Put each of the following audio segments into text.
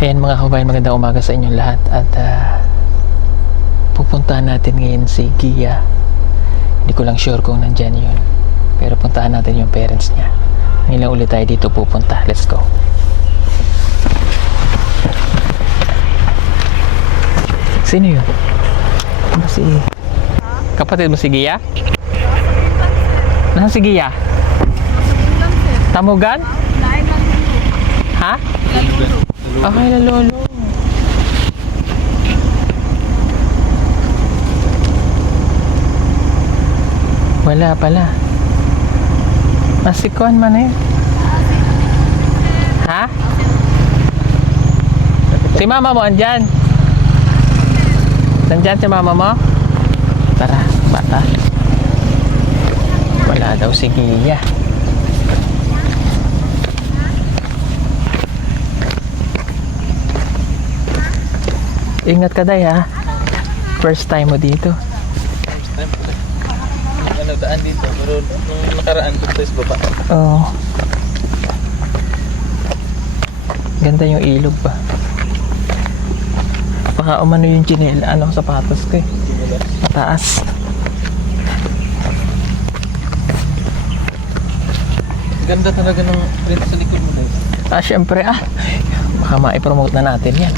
Ayan mga kabayan, magandang umaga sa inyong lahat. At pupuntahan natin ngayon si Gia. Hindi ko lang sure kung nandyan yun, pero puntahan natin yung parents niya. Ngayon lang ulit tayo dito pupunta. Let's go. Sino yun? Ano si... Kapatid mo si Gia? Nasaan si Gia? Tamugan? Ha? Okay na lolo. Wala pala. Masikuan man eh. Ha? Si mama mo andyan? Nandyan si mama mo? Tara, bata. Wala daw si Gia. Ingat ka day ha. First time mo dito. First time ko lang. Ano daan dito, pero nung nakaraan ko sa baba. Oo. Ganda yung ilog pa. Baka umano yung chinela, sapatos ko eh. Mataas. Ganda talaga ng print sa likod mo guys. Syempre baka maipromote na natin yan.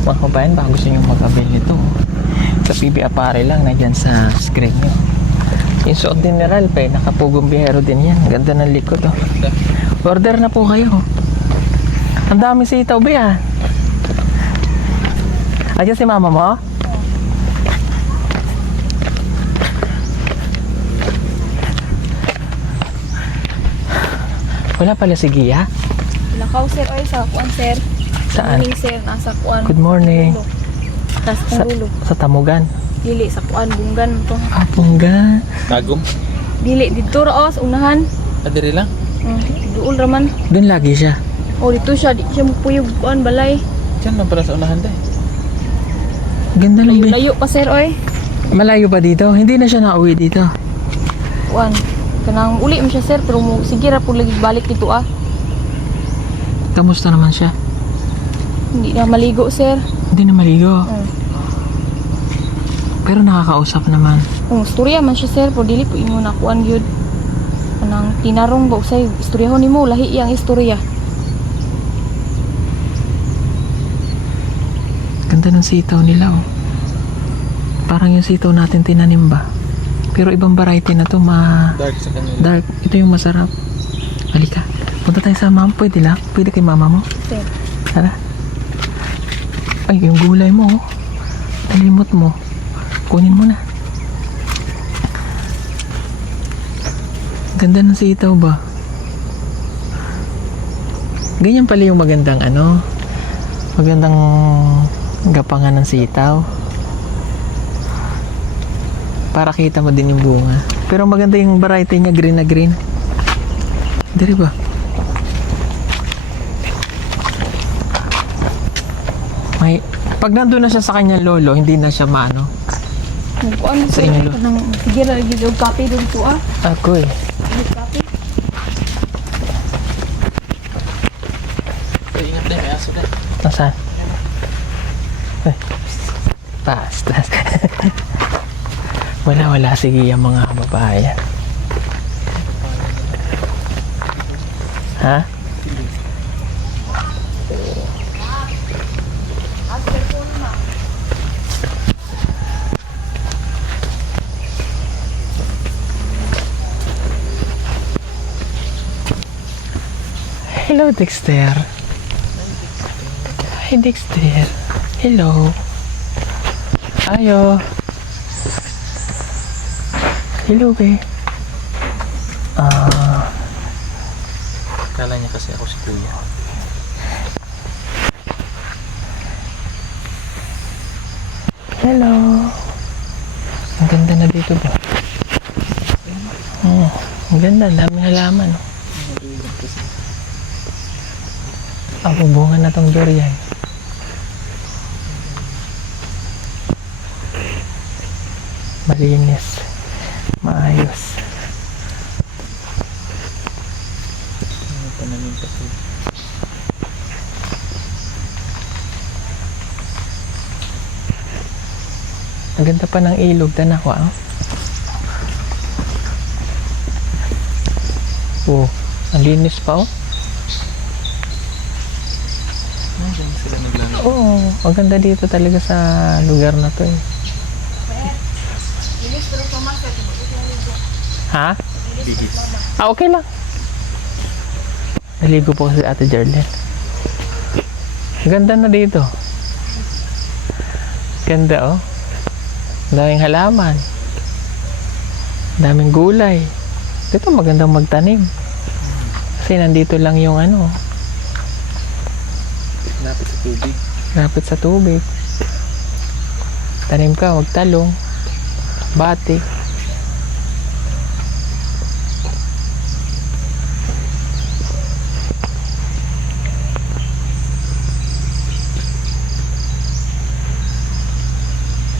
Mga kabayan, baka gusto nyo mag-avail nito. Sa PB Apparel lang, nandyan sa screen nyo. Yung suot din ni Ralph nakapugong bihero din yan. Ganda ng likod oh. Order na po kayo. Ang dami sitaw ba Ayan si mama mo? Wala pala si Gia? Lakaw sir, oy sa kuan sir. Saan? Morning sir, nasa kuan. Good morning. Tas ulo. Sa Tamugan? Dili sa kuan bunggan to. Punggan. Tagom? Dili dito ra sa unahan. Adiri lang? Duol raman. Doon lagi siya. Oh dito siya, di siya mupuyog kuan balay. Diyan lang pala sa unahan day. Ganda lang ba? Layo pa sir oy. Malayo pa dito? Hindi na siya nauwi dito. Kuan. Kanang uli man siya sir, pero sige ra pud lagi balik dito Kamusta naman siya? Hindi na maligo sir. Hindi na maligo. Pero nakakausap naman. Istorya man siya sir, pero dili po imo na kuan gyud. Kanang tinarong ba usay istoryahon nimo lahi iyang istorya. Ganda ng sitaw nila oh. Parang yung sitaw natin tinanim ba? Pero ibang variety na to, Dark sa kanila. dark. Ito yung masarap. Halika. Punta tayo sa mama. Pwede lang? Pwede kay mama mo? Sir. Tara. Ay, yung gulay mo oh. Nalimot mo. Kunin mo na. Ganda ng sitaw ba? Ganyan pala yung magandang magandang gapangan ng sitaw. Para kita mo din yung bunga. Pero maganda yung variety niya, green na green. Dari ba? Pag nandun na siya sa kanyang lolo, hindi na siya Kuan Sa sir. inyo, lo. Kanang sige ra gyud og copy dito Ako eh. Copy. Ay, ingat day, may aso day. Nasaan? Ay. Pastas. Wala. Sige yung mga babae. Ha? Hello, Dexter. Hi, Dexter. Hello. Ayo. Hello, be. Kala niya kasi ako si Kuya. Hello. Ang ganda na dito ba? Ang ganda. Dami halaman. Ang bubungan na tong durian. Malinis. Maayos. Pananim kasi. Ang ganda pa ng ilog. Tanak ko, ah. Oh, ang linis pa, oh. Diyan sila naglalaro. Oo, ang ganda dito talaga sa lugar na to, eh. Ha? Bihis. Ah, okay lang. Naligo po kasi Ate Jarlene. Ganda na dito. Ganda, oh. Daming halaman. Daming gulay. Dito magandang magtanim. Kasi nandito lang yung ano, Lapit sa tubig. lapit sa tubig. Tanim ka, magtalong, batik.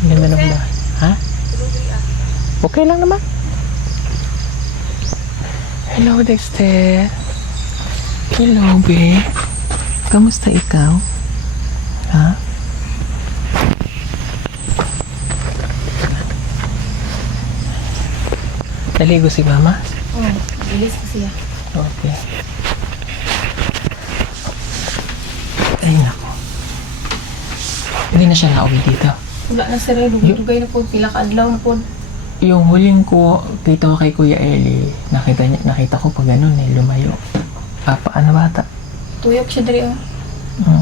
Ganda ng bahay. Ha? Okay lang naman. Hello, Dexter. Hello, babe. Kamusta ikaw? Ha? Naligo si Mama? Oh, bilis ko siya. Okay. Ay, nako. Hindi na siya nauwi dito. Wala na sir, dugay na po, pila ka adlaw na po. Yung huling ko, kita ko kay Kuya Eli, nakita ko pag ganun eh, lumayo. Paano bata? Tuyok siya dali oh.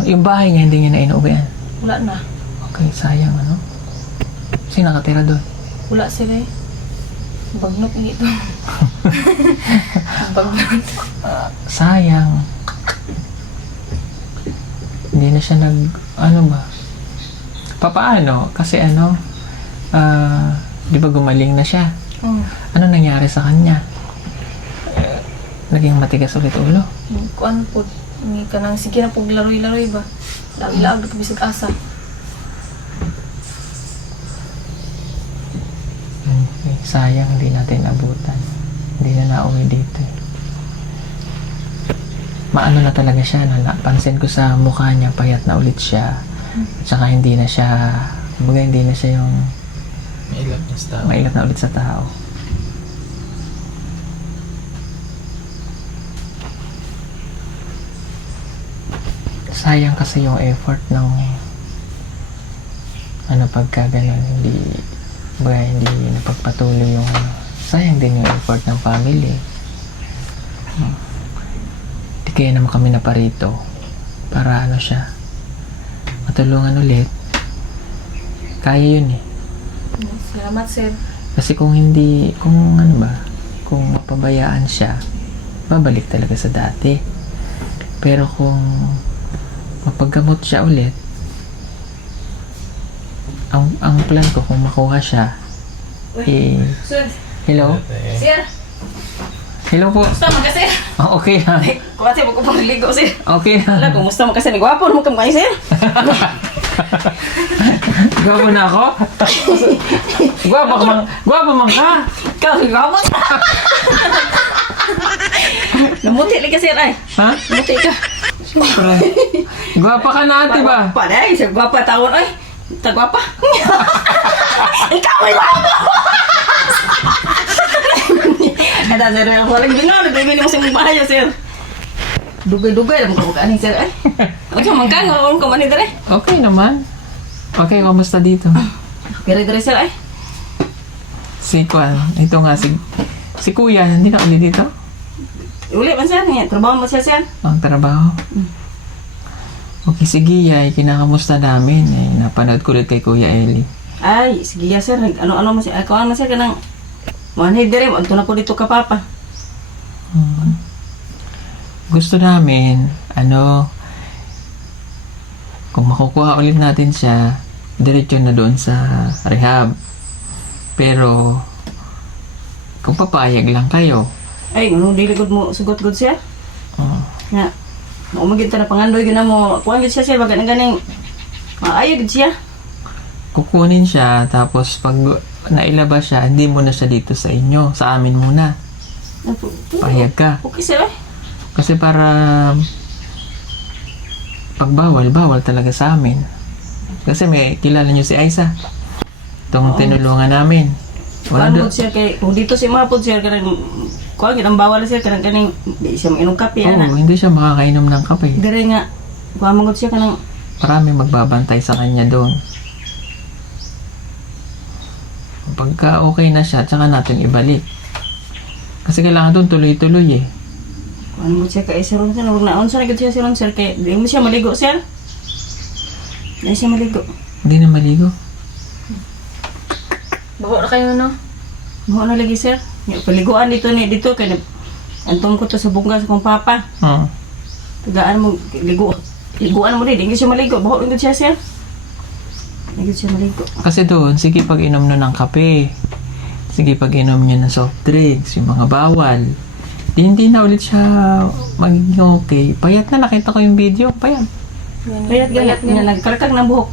Yung bahay niya, hindi niya na inuwian. Wala na. Okay, sayang ano? Sino nakatira doon? Wala sir eh. Bagnot na ito. Bagnot. Sayang. Hindi na siya ano ba? Papaano? Kasi ano, di ba gumaling na siya? Oh. Ano nangyari sa kanya? Naging matigas ulit ulo. Kuan po. Hindi ka nang sige na po laroy-laroy ba? Lag-lag na bisag asa. Okay, sayang hindi natin abutan. Hindi na nauwi dito. Maano na talaga siya. Napansin ko sa mukha niya, payat na ulit siya. Tsaka hindi na siya, kumbaga hindi na siya yung Mailap na sa tao. mailat na ulit sa tao. Sayang kasi yung effort ng ano pagka ganun, hindi napagpatuloy yung ano. Sayang din yung effort ng family. Di kaya naman kami naparito para ano siya, matulungan ulit. Kaya yun eh. Salamat sir. Kasi kung mapabayaan siya, babalik talaga sa dati. Pero kung mapaggamot siya ulit, ang plan ko kung makuha siya, Sir. hello? Sir. Hello po. Kumusta mo kasi? Okay lang. Kumasi mo ko pagligo sir. Okay Wala, lang. kumusta mo kasi? Gwapo mo kamay sir. Gwapo na ako? Gwapo man ka? Ikaw, gwapo. Namuti lang ka sir ay. Ha? Namuti ka. Siyempre. Gwapa ka na ate ba? Gwapa na sir. Gwapa tawon ay. Tagwapa. Ikaw ay gwapo. Ada sir, walang ginawa. Nagbibi mo sa mong bahay sir. Dugay-dugay lang mo ka sir ay. Okay, mangkang. Walang ka man dere. Okay naman. Okay, kamusta dito? Dire-dire sir ay. Si Kwan, ito nga si Kuya, hindi na ulit dito? Uli man sir niya. Trabaho mo sir sir. Ang trabaho. Okay, sige, ay kinakamusta namin. Napanood ko ulit kay Kuya Eli. Ay, sige ya sir. Ano-ano mo sir. Ako ano sir kanang manhid dire. Magto na po dito ka papa. Gusto namin, kung makukuha ulit natin siya, diretso na doon sa rehab. Pero, kung papayag lang kayo, Ay, ano dili gud mo sugot-gud siya. uh, Nga. Maumagid ta na pangandoy gina mo. Kuan gid siya sir baga nang ganing maayo gid siya. kukunin siya, tapos pag nailabas siya, hindi muna siya dito sa inyo, sa amin muna. Payag ka. Okay sir ay. Kasi para pag bawal talaga sa amin. Kasi may kilala niyo si Aiza. Itong tinulungan namin. Wala Kuan doon. mo sir kay kung dito si mapod sir kanang kuan gid ang bawal sir kanang kaning di siya mainom kape ana. Oo, hindi siya makakainom ng kape. Dire nga kuan mo gud siya kanang Marami magbabantay sa kanya doon. Pagka okay na siya, tsaka natin ibalik. Kasi kailangan doon tuloy-tuloy eh. kuan mo siya kay sir unsa na wag na unsa na gud siya sir kay di mo siya maligo sir. Di siya maligo. Hindi na maligo. Baho na kayo, no? Mo na lagi sir. Yung paliguan dito ni dito kay antong ko to sa bunga sa kong papa. Oo. Tagaan mo ligo. Liguan mo din, di siya maligo. Baho gud siya sir. Di siya maligo. Kasi doon, sige pag-inom na ng kape. Sige pag-inom niya ng soft drinks, yung mga bawal. Hindi na ulit siya magiging okay. Payat na, nakita ko yung video. Payat. Payat ganat niya nagkarkag ng buhok.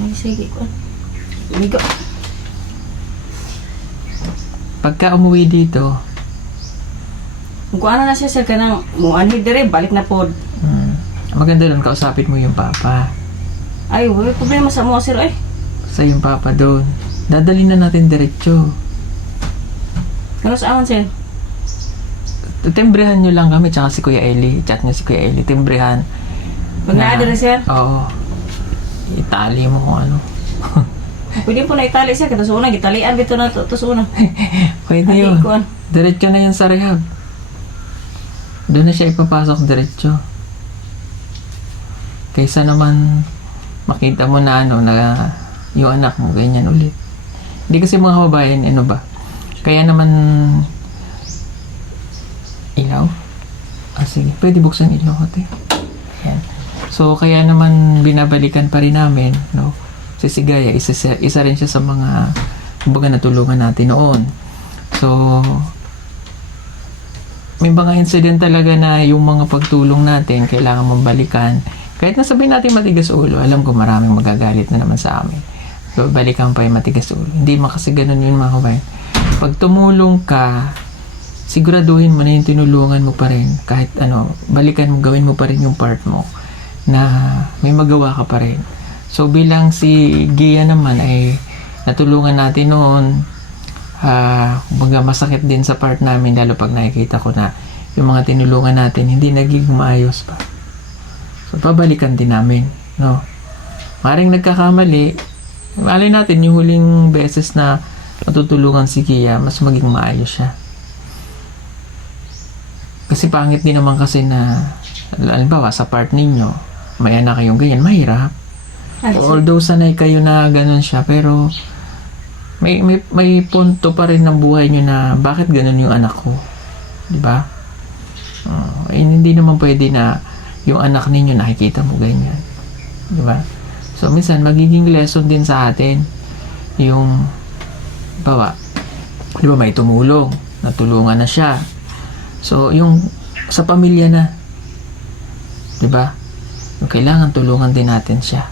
Ay sige ko. Ligo. Pagka umuwi dito, Kung ano na siya sir kanang muanhi dire balik na pod. maganda doon, kausapin mo yung papa. Ay, wala problema sa mo sir ay. Sa yung papa doon. Dadali na natin diretso. Ano sa aman sir? Timbrehan nyo lang kami, tsaka si Kuya Eli. Chat nyo si Kuya Eli. Timbrehan. Pag naa dire sir, Oo. Itali mo kung ano. pwede po na itali sir kada una gitalian bito na to una. Pwede Ay, yun. kuan. Diretso na yun sa rehab. Doon na siya ipapasok diretso. Kaysa naman makita mo na ano na yung anak mo ganyan ulit. Hindi kasi mga kababayan, ano ba? Kaya naman ilaw? Sige. Pwede buksan ilaw ate. Yan. So, kaya naman binabalikan pa rin namin, no? Si Sigaya, isa rin siya sa mga kumbaga natulungan natin noon. So, may mga incident talaga na yung mga pagtulong natin kailangan mong balikan. Kahit na sabihin natin matigas ulo, alam ko maraming magagalit na naman sa amin. So, balikan pa yung matigas ulo. Hindi kasi ganun yun mga kabayan. Pag tumulong ka, siguraduhin mo na yung tinulungan mo pa rin. Kahit ano, balikan mo, gawin mo pa rin yung part mo na may magawa ka pa rin. So, bilang si Gia naman ay natulungan natin noon, masakit din sa part namin lalo pag nakikita ko na yung mga tinulungan natin hindi nagiging maayos pa. So, pabalikan din namin, no? Maring nagkakamali, malay natin yung huling beses na matutulungan si Gia, mas maging maayos siya. Kasi pangit din naman kasi na, halimbawa sa part ninyo, may anak kayong ganyan, mahirap. Ay, sir. Although sanay kayo na ganun siya, pero may punto pa rin ng buhay nyo na bakit ganun yung anak ko. Diba? Hindi naman pwede na yung anak ninyo nakikita mo ganyan. Diba? So, minsan magiging lesson din sa atin yung bawa. Diba may tumulong, natulungan na siya. So, yung sa pamilya na, diba? Yung kailangan tulungan din natin siya.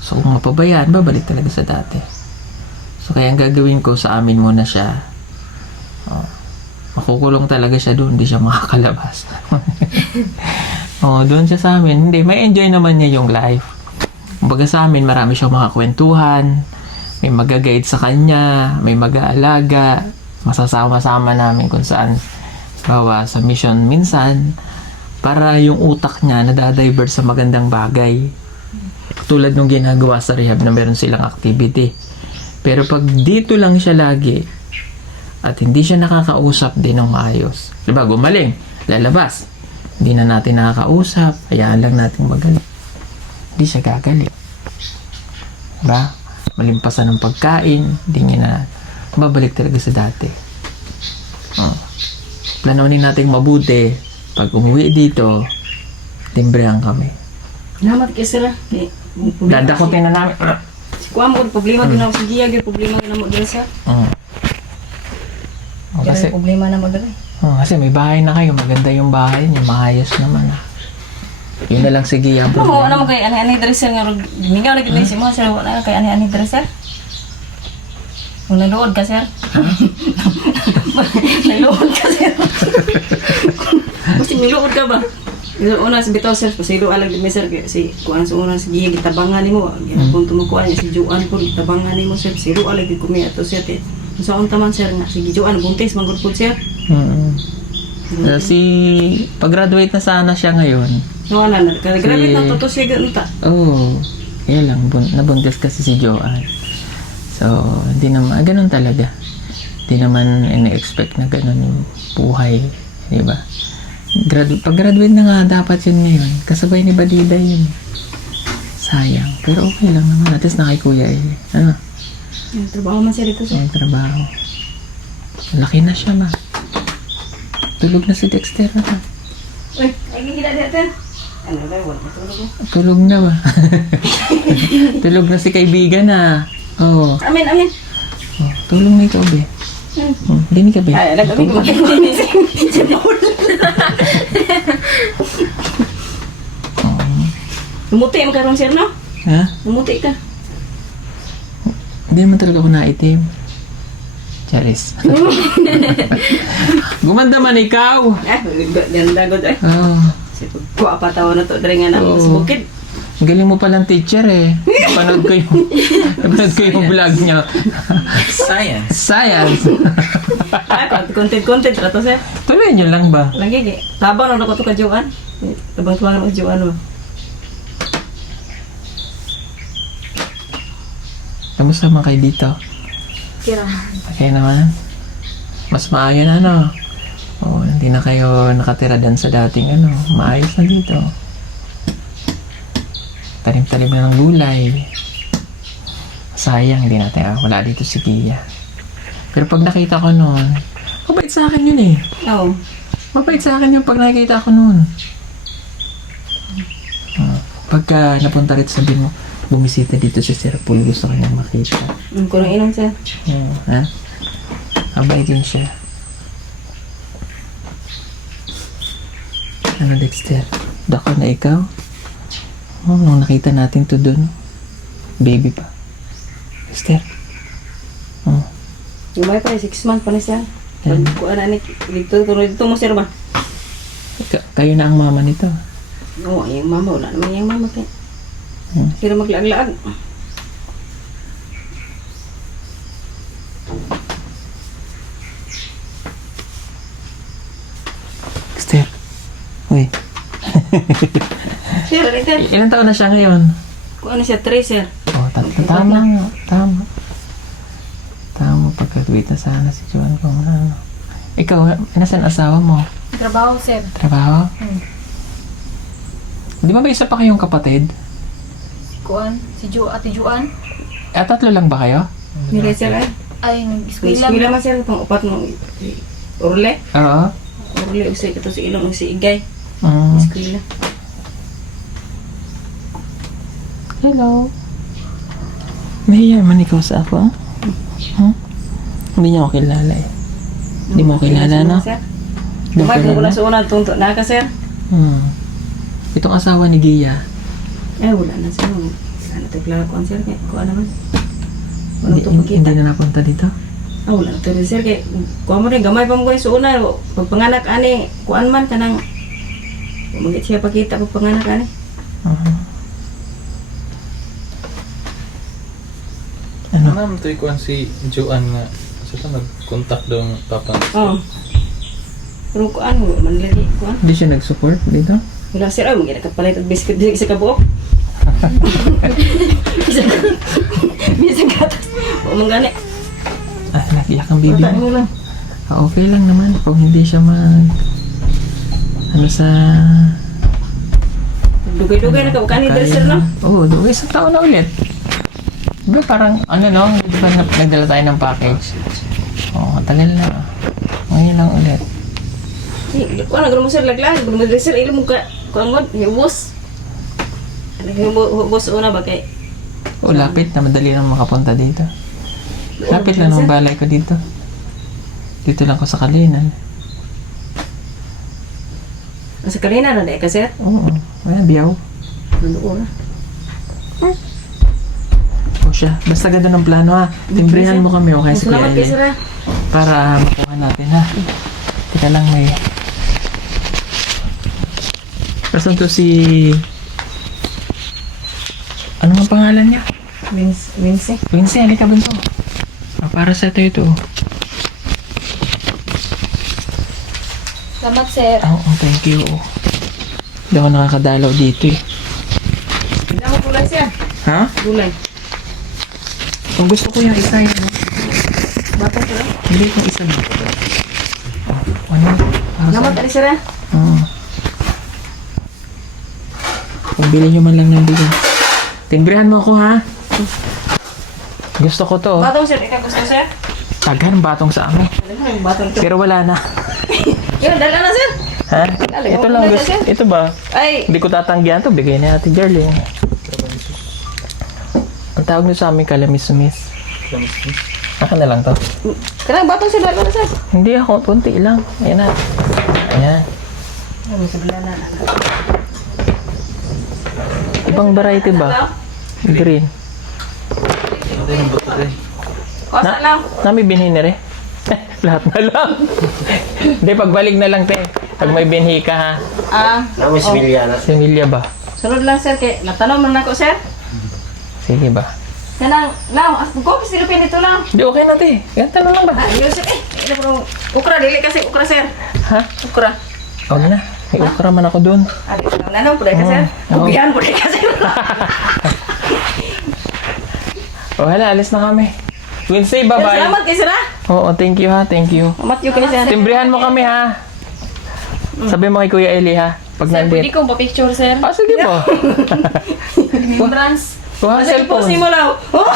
So, kung mapabayaan, babalik talaga sa dati. So, kaya ang gagawin ko sa amin muna siya. Makukulong talaga siya doon. Hindi siya makakalabas. Doon siya sa amin. Hindi, may enjoy naman niya yung life. Kumbaga sa amin, marami siyang mga kwentuhan. May mag-guide sa kanya. May mag-aalaga. Masasama-sama namin kung saan. Bawa sa mission minsan. Para yung utak niya nadadivert sa magandang bagay. Tulad nung ginagawa sa rehab na meron silang activity. Pero pag dito lang siya lagi at hindi siya nakakausap din ng maayos. Diba, gumaling, lalabas. Hindi na natin nakakausap, hayaan lang natin magaling. Hindi siya gagaling. Diba? Malimpasan ng pagkain, hindi niya na babalik talaga sa dati. Planunin natin mabuti. Pag umuwi dito, timbrehan kami. Salamat kay sir. Dadakutin na namin. Kuha mo problema din ako sa Gia, gyud problema na mo din sa. Kasi, Problema na mo dire. kasi may bahay na kayo. Maganda yung bahay niyo. Maayos naman. Yun na lang sige yan. Mo na mo kay ani dresser nga mingaw na gid si mo sir wala kay ani dresser. Wala doon ka sir. Nalood ka sir. Gusto nilood ka ba? Yung una si Bitaw sir, pasilo alag din sir, kaya si kuan sa una si Gia gitabangan nimo. Kung tumukuan niya si Juan po gitabangan nimo sir, pasilo alag din kumiya to sir. Sa unta man sir nga si Juan buntis manggod po sir. Si pag-graduate na sana siya ngayon. Wala na, grabe na to siya ganun ta. Oo. Kaya lang, nabuntis kasi si Joanne. So, hindi naman, ganun talaga. Hindi naman ina-expect na ganun yung buhay. Di ba? Pag-graduate na nga, dapat yun ngayon. Kasabay ni Badida yun. Sayang. Pero okay lang naman. At least na kay Kuya eh. Ano? Yung trabaho man siya dito sir. Yung trabaho. Laki na siya ma. Tulog na si Dexter. Uy, ay gigila dito. Ano ba, wala matulog mo. Tulog na ba? Tulog na si kaibigan na. Oo. Amin, amin. Oh, tulog na ikaw, be. Dinig ka, be. Ay, nagkabig mo. Si Paul. Lumuti mo karon sir, no? Ha? Lumuti ka. Hindi naman talaga ako naitim. Charis. Gumanda man ikaw. Ganda god ay. Oh. Kuha pa tawa na to, dari nga na sa bukid. Ang galing mo palang teacher eh. Napanood ko yung vlog niya. Science. Science. Ay, content ra to sir. Tuloy niyo lang ba? Lagi, tabang na ako to ka Joan. Tabang tuwangan mo Joan mo. Kamusta man kayo dito? Kira. Okay naman. Mas maayos na ano. Oo, hindi na kayo nakatira dyan sa dating ano. Maayos na dito. Tanim-tanim na ng gulay. Sayang, hindi natin wala dito si Gia. Pero pag nakita ko noon, mabait sa akin yun eh. Oo. Mabait sa akin yung pag nakikita ko noon. Pagka napunta rin sabi mo, bumisita dito si Sir Paul, gusto ko niyang makita. Kung inom sir. Oo, ha? Mabait din siya. Ano, Dexter? Dako na ikaw? Oh, nung nakita natin to dun. Baby pa. Dexter? Oh. Yung may pa, 6 months pa na siya. Pag kuha na ni, dito mo sir ba? Kayo na ang mama nito. Oo, yung mama, wala naman yung mama kaya. Sila maglaag-laag. Dexter? Uy. Sir, Ritter. Ilan taon na siya ngayon? Kung ano siya, 3 sir. Oh, tama nga. Tama. Tama, pagkagwit na sana si Joan kung ano. Ikaw, nasan asawa mo? Trabaho, sir. Trabaho? Di ba may isa pa kayong kapatid? Si Kuan, si Ate Juan. Tatlo lang ba kayo? Nila sir ay. Ay, Eskwela eskwela. man sir, pang upat mo. Urle. Oo. Urle, usay ka to si Ilong, si Igay. Mm. Eskwela. Hello. Mahiya man ikaw sa ako, ah? Huh? Hindi niya ako kilala eh. Hindi mo kilala, no? Hindi mo Kumag mo kilala? na sa unang tunto na ka sir. Itong asawa ni Gia. Eh, wala na sir. Wala na tayo klaro sir. Kuha naman. Wala Hindi, ito makita. hindi na napunta dito. Ah, wala na tayo sir. Kuha mo rin, gamay pa mo kayo sa una. Pagpanganak ani, kuhaan man ka nang magit siya pakita pagpanganak ani. Ano? Ma'am, ito ikuan si Joanne nga. Sa nag-contact daw ang papa. Oo. Pero kuhaan mo, manlagi kuhaan. Hindi siya nag-support dito? Wala sir, ay, magiging nakapalit at biscuit din sa kabuok. Bisa gatas. O mong gani. Ah, nagiyak ang baby Wala mo. mo lang. Ah, okay lang naman kung hindi siya ano sa... Dugay-dugay na kabukaan ni sir, no? Oo, dugay. Isang taon na ulit. Diba parang, ano no, di ba nagdala tayo ng package? Oo, tagal na. Ngayon lang ulit. Kuhaan na, gano'n mo sir, laglag. Gano'n mo sir, ilan mo ka, kuhaan mo, hubos. Hubos una ba kay? Oo, lapit na. Madali lang makapunta dito. Lapit lang ng balay ko dito. Dito lang ko sa Kalinan. Nasa kanina na ka sir? Oo, ayan, biyaw. Nandoon na. O siya, basta ganda ng plano ha. Timbrihan mo kami o kaya si Kuya Salamat kayo sir Eli. ha. Para makuha natin ha. Teka lang may... Nasaan to si... Ano ang pangalan niya? Wincy. Wincy, halika bunso. Para sa ito ito. Salamat, sir. Oh, thank you. Hindi ako nakakadalaw dito eh. Hindi mo gulay siya. Ha? Gulay. Kung gusto ko yung isa yun. Batang sila. Hindi kung isa na. Oh, ano? Para Naman sa... tali sila. Pagbili nyo man lang ng bigas. Timbrihan mo ako ha. Gusto ko to. Batang sir, ikaw gusto sir? Tagan batong sa amin. Ano mo yung batang to? Pero wala na. Yun, dala na sir. Ha? Ito lang wala na gusto. siya. Ito ba? Ay, Hindi ko tatanggihan to. Bigay na natin Jarling. Ang tawag nyo sa amin kalamis-mis. Akin na lang to. kanang batang sir, dala na sir. Hindi ako. Kunti lang. Ayan na. Ayan. Ano sa bilana na. Ibang variety ba? Green. Ito ng buto tayo. Kosa lang. Nami binhi na rin. Lahat na lang. Hindi, pagbalik na lang, te. Pag may binhi ka, ha? Namin si Miliana. Similya ba? Sunod lang sir, kay natanong man ako sir. Sige ba? Kanang, lang, ko kasi silupin dito lang. Hindi, okay na, te. Ganito na lang ba? Ah, yun sir, ina po ukra, dili kasi ukra sir. Ha? Ukra. Huwag na. May okra man ako dun. Adi, nanong po ka sir. Oo. Ubihan po ka sir. O, hala, alis na kami. Wednesday, bye-bye. Salamat kay sir ha. Oo, thank you, ha. Thank you. Salamat yun kay sir. Timbrihan mo kami, ha. Sabi mo kay Kuya Eli, ha. Pag Sir, pwede nandit. kong pa-picture, sir. Ah, sige po. Remembrance. Kuha Sige po, cellphone. simulaw. Oh!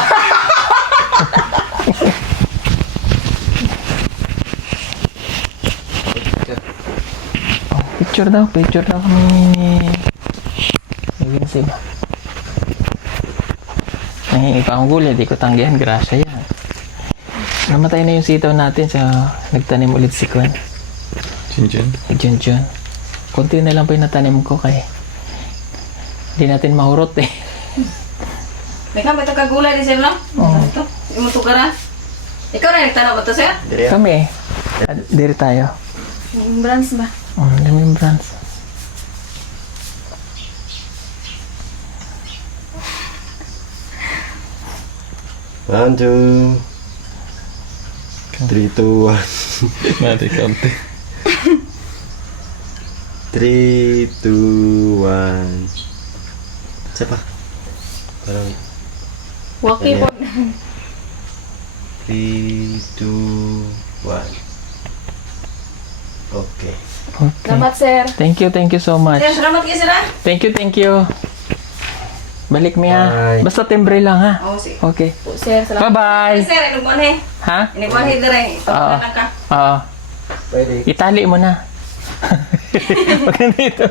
Picture daw kami ni Wednesday ba? Nahingi pa akong gulay, di ko tanggihan, grasya yan. Namatay na yung sitaw natin sa nagtanim ulit si Kwan. Chin-chin. Jun. Kunti na lang pa yung natanim ko kay hindi natin mahurot eh. May kami ito kagulay din sir no? Oo. Ito, yung tugaran. Ikaw na nagtanong ba ito sir? Kami eh. Diri tayo. Remembrance ba? Remembrance. One, two, 3, 2, 1. Mati, kaunti. 3, 2, 1. Isa pa. Parang Waki po. 3, 2, 1. Okay. Salamat, sir. Thank you so much. Sir, salamat kay sir ha. Thank you. Balik mo ha. Bye. Basta timbre lang ha. Oo, sige. Okay. Po, sir. Salamat. Bye-bye. Sir, inugman he. Ha? Inugman he dire. Ito Oo. na lang ka. Oo. Pwede. Itali mo na. Wag na dito.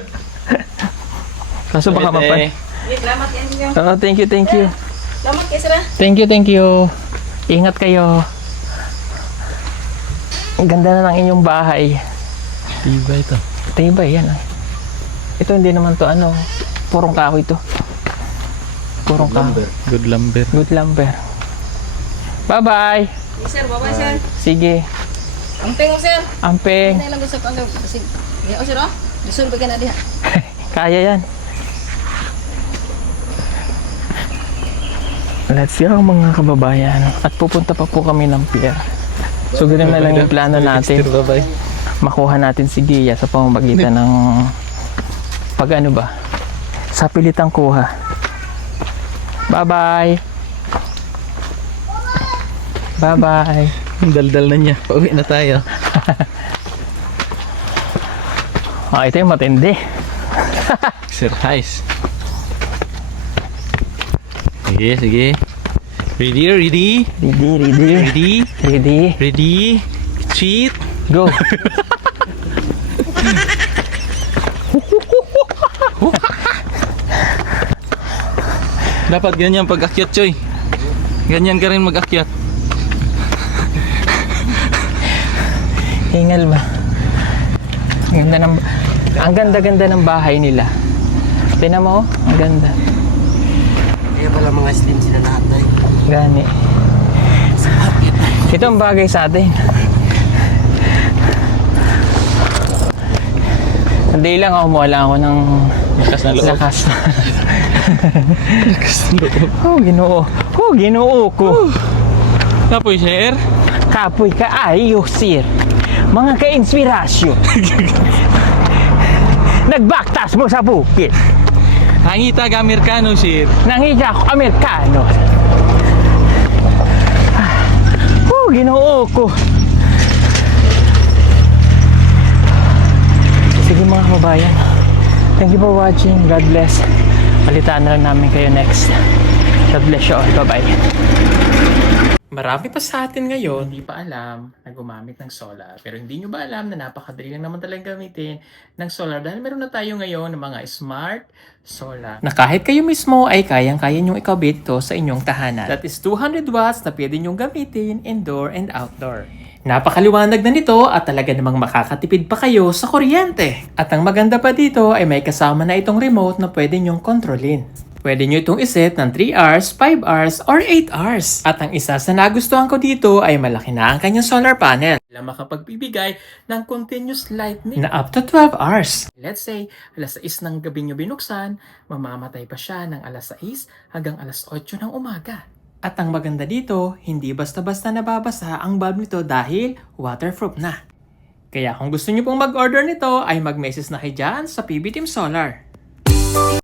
Kaso baka mapan. Sige, salamat yan ninyo. Oo, thank you. Salamat kay sir ha. Thank you. Ingat kayo. Ang ganda na ng inyong bahay. Tiba ito. Tibay yan ah. Ito hindi naman to ano, purong kahoy to. Purong kahoy. Good lumber. Good lumber. Bye-bye. Sige, sir, bye-bye sir. Sige. Amping mo sir. Amping. Hindi lang gusto ko ang kasi. Hindi ako sir ha. Gusto ko na diha. Kaya yan. Let's go mga kababayan. At pupunta pa po kami ng pier. So ganun na lang yung plano natin. Bye-bye. Makuha natin si Gia sa pamamagitan ng pag ano ba? Sa pilitang kuha. Bye-bye. Bye-bye. Daldal na niya. Pauwi na tayo. Ito yung matindi. Sir Heis. Sige. Ready? Ready. Cheat. Go. Dapat ganyan pag-akyat, Choy. Ganyan ka rin mag-akyat. Hingal ba? Ang ganda ng bahay nila. Tingnan mo, ang ganda. Kaya pala mga slim sila lahat na Gani. Ito ang bagay sa atin. Hindi lang ako, wala ako ng Lakas na loob. lakas. Lakas na loob. Oh, ginoo. Oh, ginoo ko. Kapoy, sir. Kapoy ka ayo, sir. Mga ka-inspirasyon. Nagbaktas mo sa bukid. Hangita ka Amerikano, sir. Nangiga ako Amerikano. Oh, ginoo ko. Sige mga kabayan. Thank you for watching. God bless. Palitaan na lang namin kayo next. God bless you all. Bye-bye. Marami pa sa atin ngayon hindi pa alam na gumamit ng solar. Pero hindi nyo ba alam na napakadali lang naman talagang gamitin ng solar dahil meron na tayo ngayon ng mga smart solar. Na kahit kayo mismo ay kayang-kaya nyong ikabit ito sa inyong tahanan. That is 200 watts na pwede nyong gamitin indoor and outdoor. Napakaliwanag na nito at talaga namang makakatipid pa kayo sa kuryente. At ang maganda pa dito ay may kasama na itong remote na pwede nyong kontrolin. Pwede nyo itong iset ng 3 hours, 5 hours, or 8 hours. At ang isa sa nagustuhan ko dito ay malaki na ang kanyang solar panel. Na makapagbibigay ng continuous lightning na up to 12 hours. Let's say, alas 6 ng gabi nyo binuksan, mamamatay pa siya ng alas 6 hanggang alas 8 ng umaga. At ang maganda dito, hindi basta-basta nababasa ang bulb nito dahil waterproof na. Kaya kung gusto nyo pong mag-order nito ay mag-message na kayo dyan sa PB Team Solar.